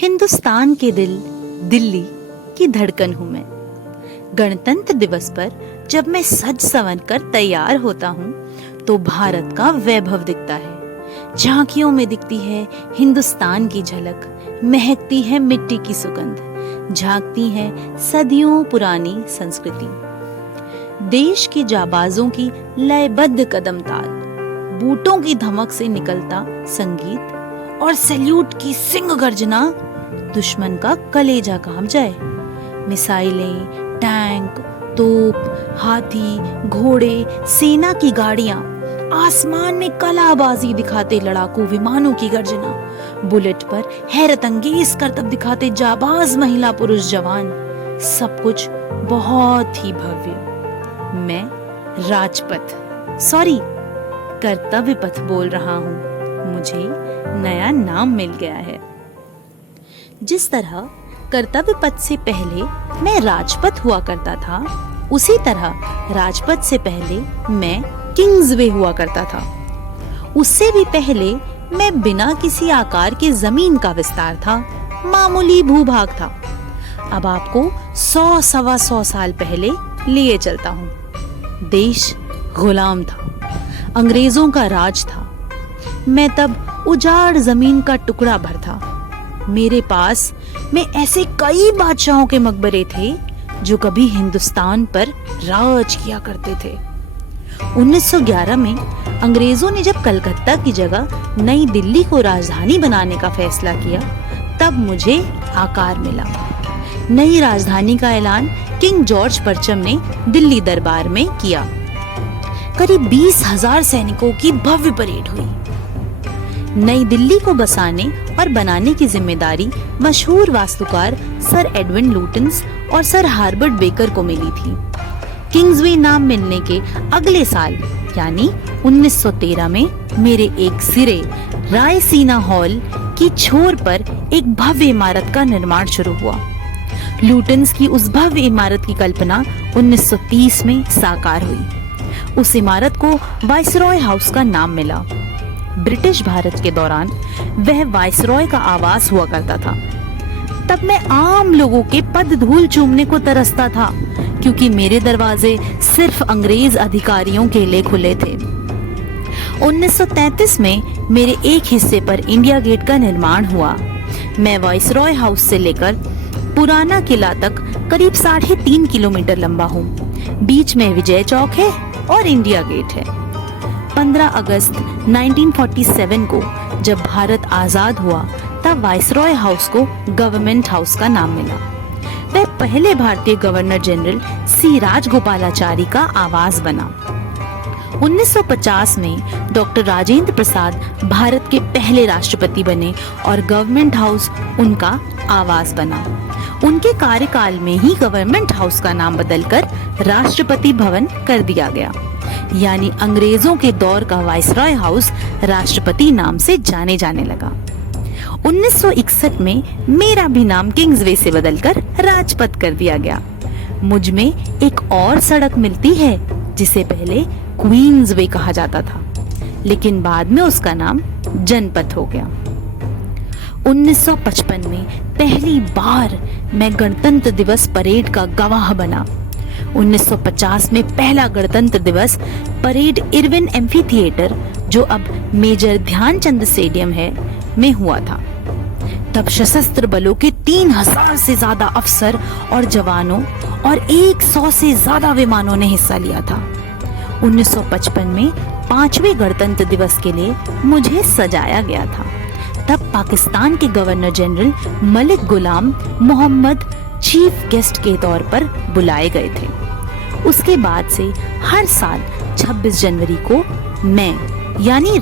हिंदुस्तान के दिल, दिल्ली की धड़कन हूँ मैं। गणतंत्र दिवस पर जब मैं सज संवर कर तैयार होता हूँ तो भारत का वैभव दिखता है। झांकियों में दिखती है हिंदुस्तान की झलक, महकती है मिट्टी की सुगंध, झांकती है सदियों पुरानी संस्कृति। देश के जाबाजों की लयबद्ध कदम ताल, बूटों की धमक से निकलता संगीत और सैल्यूट की सिंह गर्जना दुश्मन का कलेजा कांप जाए। मिसाइलें, टैंक, तोप, हाथी, घोड़े, सेना की गाड़ियां, आसमान में कलाबाजी दिखाते लड़ाकू विमानों की गर्जना, बुलेट पर हैरत अंगेज करतब दिखाते जाबाज महिला पुरुष जवान, सब कुछ बहुत ही भव्य। मैं कर्तव्य पथ बोल रहा हूँ। मुझे नया नाम मिल गया है। जिस तरह कर्तव्य पथ से पहले मैं राजपथ हुआ करता था, उसी तरह राजपथ से पहले मैं किंग्सवे हुआ करता था। उससे भी पहले मैं बिना किसी आकार के जमीन का विस्तार था, मामूली भूभाग था। अब आपको 100-125 साल पहले लिए चलता हूँ। देश गुलाम था, अंग्रेजों का राज था। मैं तब उजाड़ जमीन का टुकड़ा भर था। मेरे पास में ऐसे कई बादशाहों के मकबरे थे जो कभी हिंदुस्तान पर राज किया करते थे। 1911 में अंग्रेजों ने जब कलकत्ता की जगह नई दिल्ली को राजधानी बनाने का फैसला किया, तब मुझे आकार मिला। नई राजधानी का ऐलान किंग जॉर्ज परचम ने दिल्ली दरबार में किया। करीब 20,000 सैनिकों की भव्य परेड हुई। नई दिल्ली को बसाने और बनाने की जिम्मेदारी मशहूर वास्तुकार सर एडविन लुटियंस और सर हार्बर्ट बेकर को मिली थी। किंग्सवे नाम मिलने के अगले साल यानी 1913 में मेरे एक सिरे रायसीना हॉल की छोर पर एक भव्य इमारत का निर्माण शुरू हुआ। लुटियंस की उस भव्य इमारत की कल्पना 1930 में साकार हुई। उस इमारत को वाइसरॉय हाउस का नाम मिला। ब्रिटिश भारत के दौरान वह वाइसरॉय का आवास हुआ करता था। तब मैं आम लोगों के पद धूल चूमने को तरसता था, क्योंकि मेरे दरवाजे सिर्फ अंग्रेज अधिकारियों के लिए खुले थे। 1933 में मेरे एक हिस्से पर इंडिया गेट का निर्माण हुआ। मैं वाइसरॉय हाउस से लेकर पुराना किला तक करीब 3.5 किलोमीटर लंबा हूँ। बीच में विजय चौक है और इंडिया गेट है। 15 अगस्त 1947 को जब भारत आजाद हुआ, तब वाइसरॉय हाउस को गवर्नमेंट हाउस का नाम मिला। वह पहले भारतीय गवर्नर जनरल सी राजगोपालाचारी का आवास बना। 1950 में डॉक्टर राजेंद्र प्रसाद भारत के पहले राष्ट्रपति बने और गवर्नमेंट हाउस उनका आवास बना। उनके कार्यकाल में ही गवर्नमेंट हाउस का नाम बदलकर राष्ट्रपति भवन कर दिया गया, यानी अंग्रेजों के दौर का वाइसरॉय हाउस राष्ट्रपति नाम से जाने जाने लगा। 1961 में मेरा भी नाम किंग्सवे से बदलकर राजपथ कर दिया गया। मुझ में एक और सड़क मिलती है जिसे पहले क्वींसवे कहा जाता था, लेकिन बाद में उसका नाम जनपथ हो गया। 1955 में पहली बार मैं गणतंत्र दिवस परेड का गवाह बना। 1950 में पहला गणतंत्र दिवस परेड इरविन एम्फी थिएटर, जो अब मेजर ध्यानचंद स्टेडियम है, में हुआ था। तब सशस्त्र बलों के 3000 से ज्यादा अफसर और जवानों और 100 से ज्यादा विमानों ने हिस्सा लिया था। 1955 में 5वें गणतंत्र दिवस के लिए मुझे सजाया गया था। तब पाकिस्तान के गवर्नर जनरल मलिक गुलाम मोहम्मद चीफ गेस्ट के तौर पर बुलाए गए थे। उसके बाद से हर साल 26 जनवरी को मैं यानी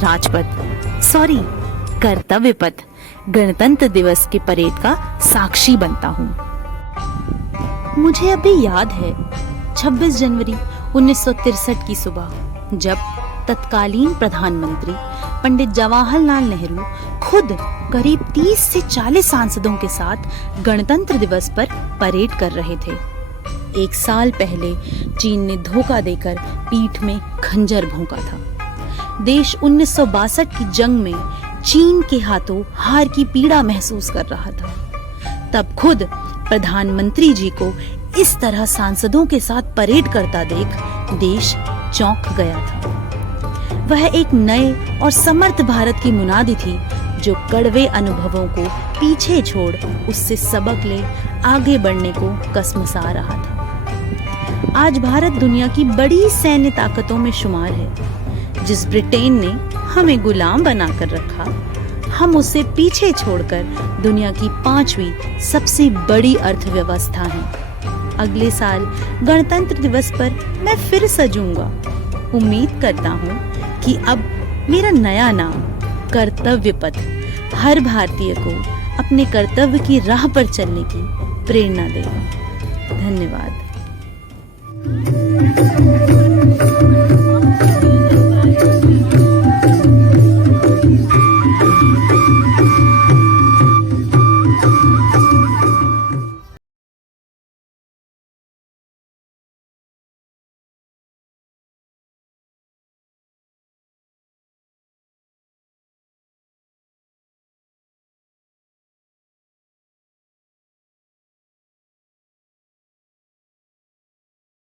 कर्तव्य पथ गणतंत्र दिवस के परेड का साक्षी बनता हूँ। मुझे अभी याद है 26 जनवरी 1963 की सुबह, जब तत्कालीन प्रधानमंत्री पंडित जवाहरलाल नेहरू खुद करीब 30 से 40 सांसदों के साथ गणतंत्र दिवस पर परेड कर रहे थे। एक साल पहले चीन ने धोखा देकर पीठ में खंजर भोंका था। देश 1962 की जंग में चीन के हाथों हार की पीड़ा महसूस कर रहा था। तब खुद प्रधानमंत्री जी को इस तरह सांसदों के साथ परेड करता देख देश चौंक गया था। वह एक नए और समर्थ भारत की मुनादी थी, जो कड़वे अनुभवों को पीछे छोड़ उससे सबक ले आगे बढ़ने को कसमसा रहा था। आज भारत दुनिया की बड़ी सैन्य ताकतों में शुमार है। जिस ब्रिटेन ने हमें गुलाम बनाकर रखा, हम उसे पीछे छोड़कर दुनिया की 5वीं सबसे बड़ी अर्थव्यवस्था हैं। अगले साल गणतंत्र दिवस पर मैं फिर सजूंगा। उम्मीद करता हूँ कि अब मेरा नया नाम कर्तव्य पथ हर भारतीय को अपने कर्तव्य की राह पर चलने की प्रेरणा देगा। धन्यवाद।